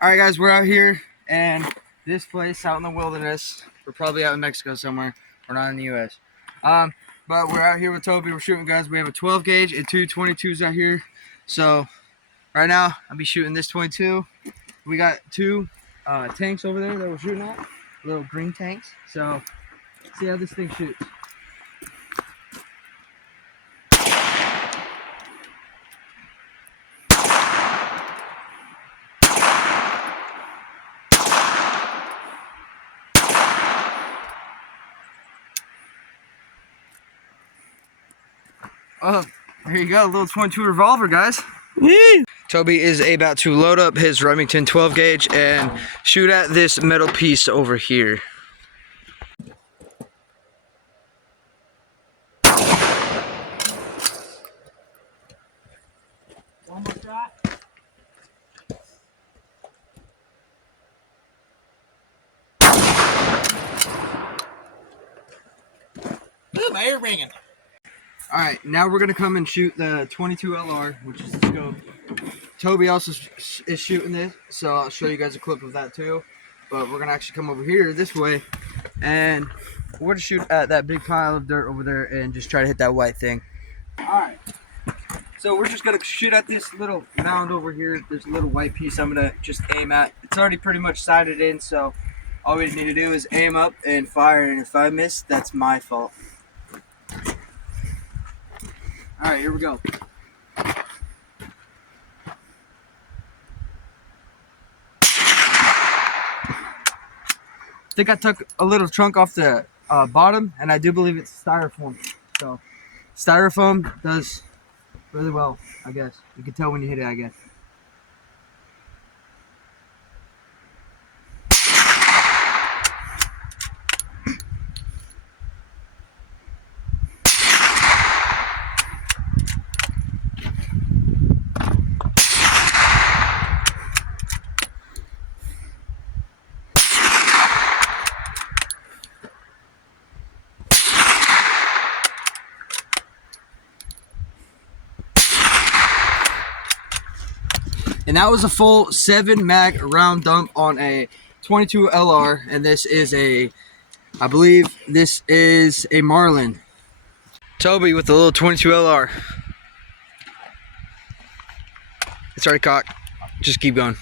All right, guys, we're out here, and this place out in the wilderness. We're probably out in Mexico somewhere. We're not in the U.S. But we're out here with Toby. We're shooting guns. We have a 12 gauge and two 22s out here. So right now, I'll be shooting this 22. We got two tanks over there that we're shooting at, little green tanks. So see how this thing shoots. Oh, there you go, a little 22 revolver, guys. Woo! Toby is about to load up his Remington 12 gauge and shoot at this metal piece over here. One more shot. Ooh, my ear ringing. All right, now we're gonna come and shoot the 22 LR, which is the scope. Toby also is shooting this, so I'll show you guys a clip of that too. But we're gonna actually come over here this way, and we're gonna shoot at that big pile of dirt over there and just try to hit that white thing. All right. So we're just gonna shoot at this little mound over here. There's a little white piece I'm gonna just aim at. It's already pretty much sighted in, so all we need to do is aim up and fire. And if I miss, that's my fault. All right, here we go. I think I took a little chunk off the bottom, and I do believe it's styrofoam. So styrofoam does really well, I guess. You can tell when you hit it, I guess. And that was a full 7 mag round dump on a 22 LR, and this is I believe this is a Marlin. Toby with the little 22 LR. It's already cocked. Just keep going.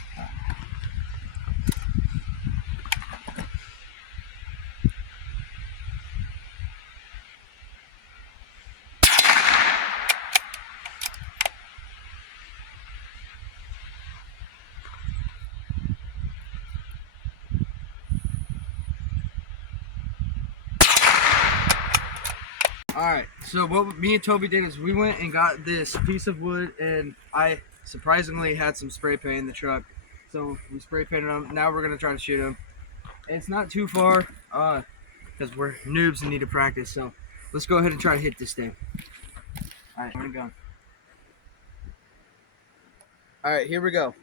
Alright, so what me and Toby did is we went and got this piece of wood, and I surprisingly had some spray paint in the truck. So we spray painted them. Now we're going to try to shoot them. It's not too far because we're noobs and need to practice. So let's go ahead and try to hit this thing. Alright, I'm going. Alright, here we go.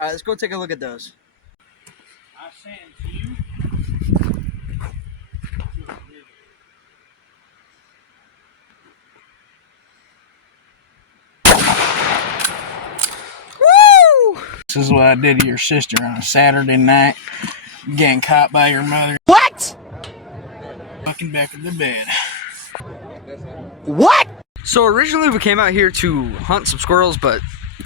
Alright, let's go take a look at those. I sent you. Woo! This is what I did to your sister on a Saturday night, getting caught by your mother. What? Fucking back of the bed. What? So originally we came out here to hunt some squirrels, but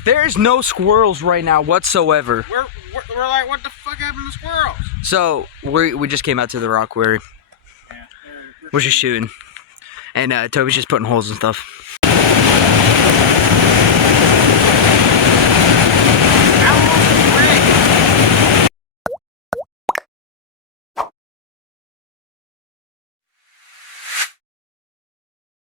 there's no squirrels right now whatsoever. We're like, what the fuck happened to squirrels? So we just came out to the rock quarry. Yeah, We're just shooting, and Toby's just putting holes and stuff.